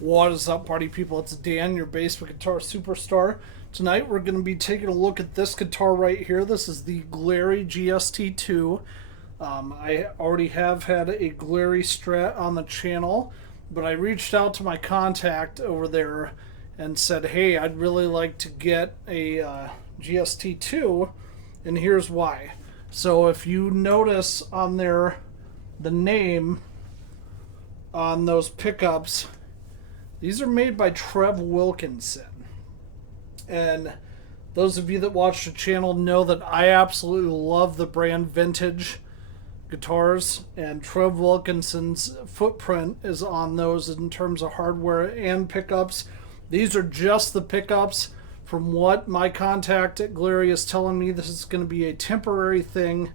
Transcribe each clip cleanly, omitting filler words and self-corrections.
What is up, party people? It's Dan, your basement guitar superstar. Tonight we're going to be taking a look at this guitar right here. This is the Glarry GST2. I already have had a Glarry Strat on the channel, but I reached out to my contact over there and said, hey, I'd really like to get a GST2, and here's why. So if you notice on there, the name on those pickups, these are made by Trev Wilkinson. And those of you that watch the channel know that I absolutely love the brand vintage guitars, and Trev Wilkinson's footprint is on those in terms of hardware and pickups. These are just the pickups. From what my contact at Glarry is telling me, this is going to be a temporary thing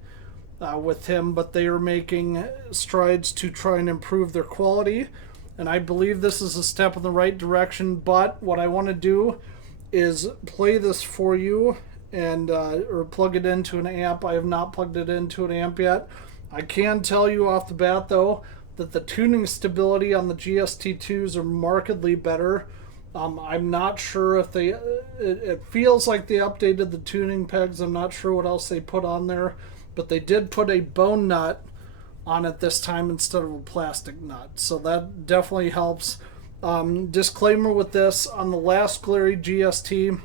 with him, but they are making strides to try and improve their quality. And I believe this is a step in the right direction, but what I want to do is play this for you and or plug it into an amp. I have not plugged it into an amp yet. I can tell you off the bat, though, that the tuning stability on the GST2s are markedly better. I'm not sure if they... It feels like they updated the tuning pegs. I'm not sure what else they put on there, but they did put a bone nut on it this time instead of a plastic nut, so that definitely helps. Disclaimer with this, on the last Glarry GST,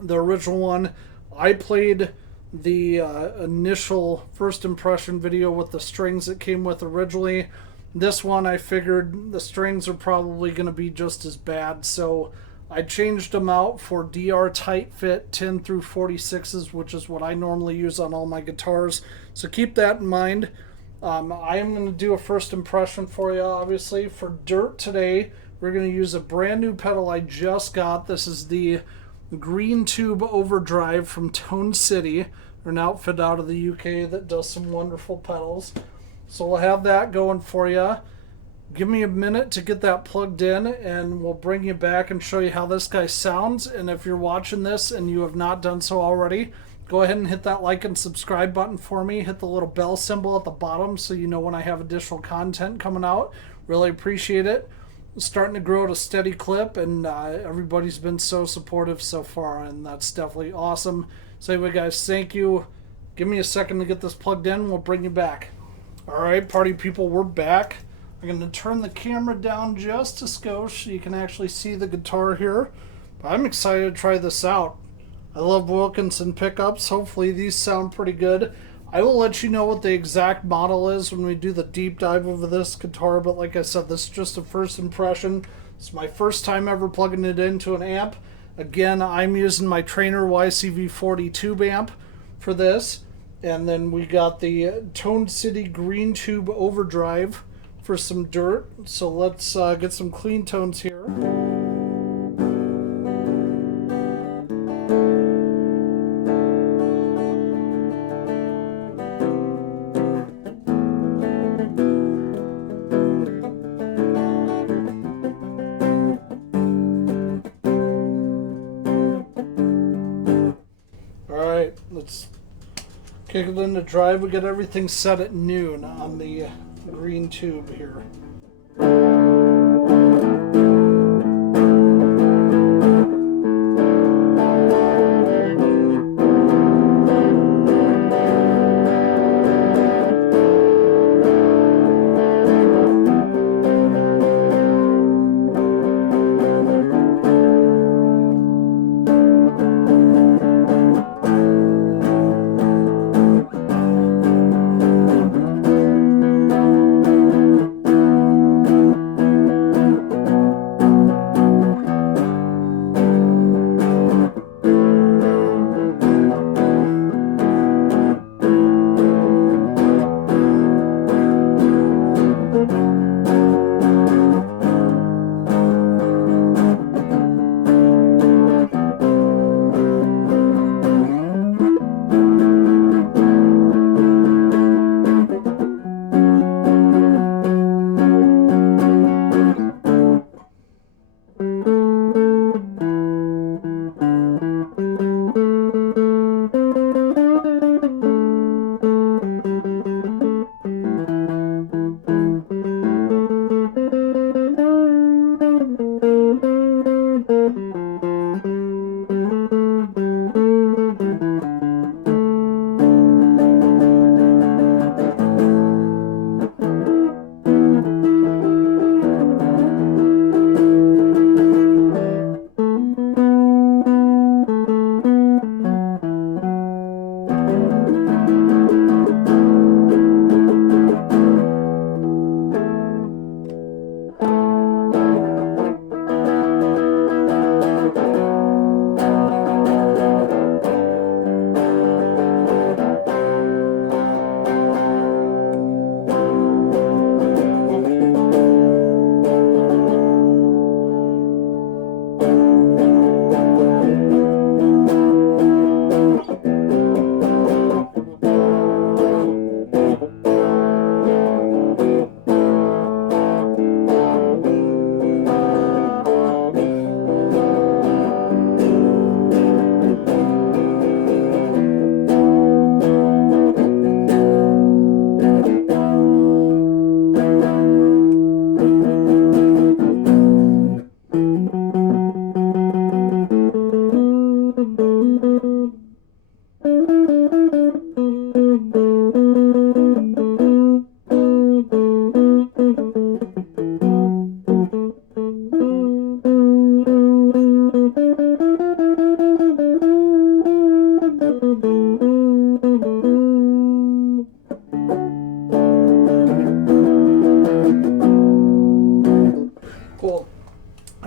the original one, I played the initial first impression video with the strings that came with originally. This one, I figured the strings are probably going to be just as bad, so I changed them out for DR tight fit 10 through 46s, which is what I normally use on all my guitars, so keep that in mind. I am going to do a first impression for you, obviously. For dirt today, we're going to use a brand new pedal I just got. This is the Green Tube Overdrive from Tone City. They're an outfit out of the UK that does some wonderful pedals. So we'll have that going for you. Give me a minute to get that plugged in, and we'll bring you back and show you how this guy sounds. And if you're watching this and you have not done so already, go ahead and hit that like and subscribe button for me. Hit the little bell symbol at the bottom so you know when I have additional content coming out. Really appreciate it. It's starting to grow at a steady clip, and everybody's been so supportive so far, and that's definitely awesome. So anyway, guys, thank you. Give me a second to get this plugged in. We'll bring you back. All right, party people, we're back. I'm going to turn the camera down just a skosh so you can actually see the guitar here. But I'm excited to try this out. I love Wilkinson pickups. Hopefully these sound pretty good. I will let you know what the exact model is when we do the deep dive over this guitar, but like I said, this is just a first impression. It's my first time ever plugging it into an amp. Again, I'm using my Traynor YCV40 tube amp for this. And then we got the Tone City Green Tube Overdrive for some dirt. So let's get some clean tones here. Alright, let's kick it into drive. We got everything set at noon on the green tube here.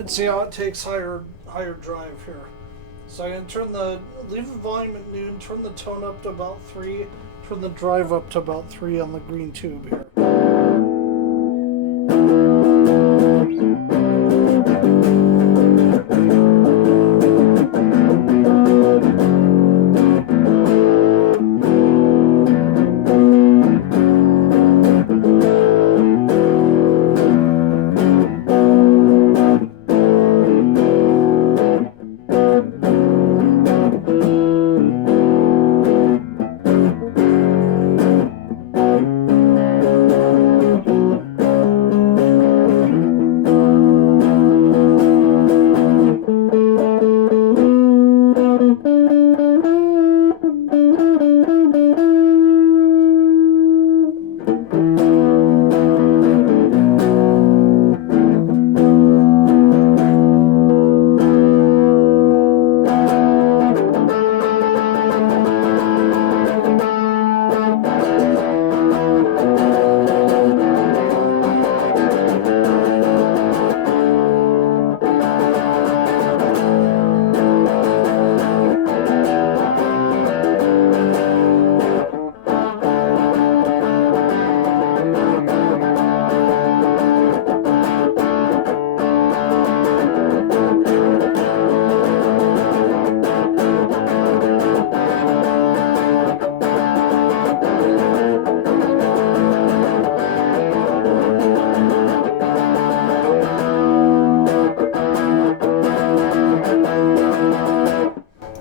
and see how it takes higher drive here. So I'm gonna leave the volume at noon, turn the tone up to about 3, turn the drive up to about 3 on the green tube here.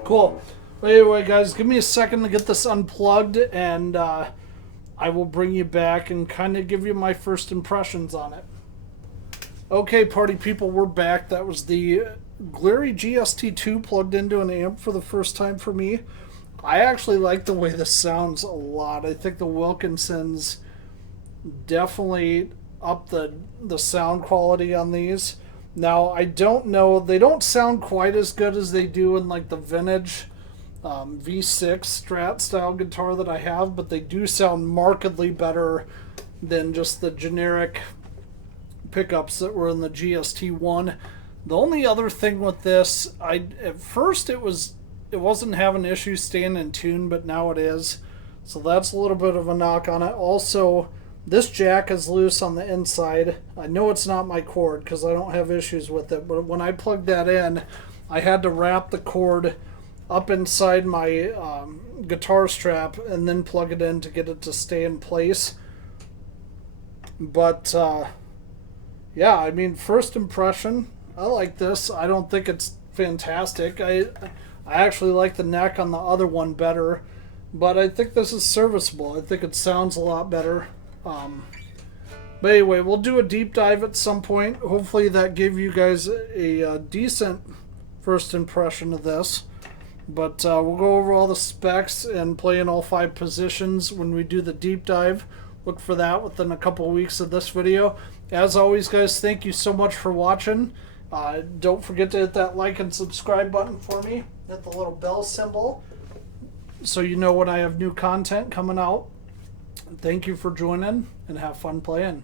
Cool. Well, anyway, guys, give me a second to get this unplugged, and I will bring you back and kind of give you my first impressions on it. Okay, party people, we're back. That was the Glarry GST2 plugged into an amp for the first time for me. I actually like the way this sounds a lot. I think the Wilkinsons definitely up the sound quality on these. Now, I don't know, they don't sound quite as good as they do in like the vintage V6 Strat style guitar that I have, but they do sound markedly better than just the generic pickups that were in the GST1. The only other thing with this, at first it wasn't having issues staying in tune, but now it is. So that's a little bit of a knock on it. Also, this jack is loose on the inside. I know it's not my cord because I don't have issues with it, but when I plugged that in, I had to wrap the cord up inside my guitar strap and then plug it in to get it to stay in place. But yeah, I mean, first impression, I like this. I don't think it's fantastic. I actually like the neck on the other one better, but I think this is serviceable. I think it sounds a lot better. But anyway, we'll do a deep dive at some point. Hopefully that gave you guys a decent first impression of this. But we'll go over all the specs and play in all 5 positions when we do the deep dive. Look for that within a couple of weeks of this video. As always, guys, thank you so much for watching. Don't forget to hit that like and subscribe button for me. Hit the little bell symbol so you know when I have new content coming out. Thank you for joining, and have fun playing.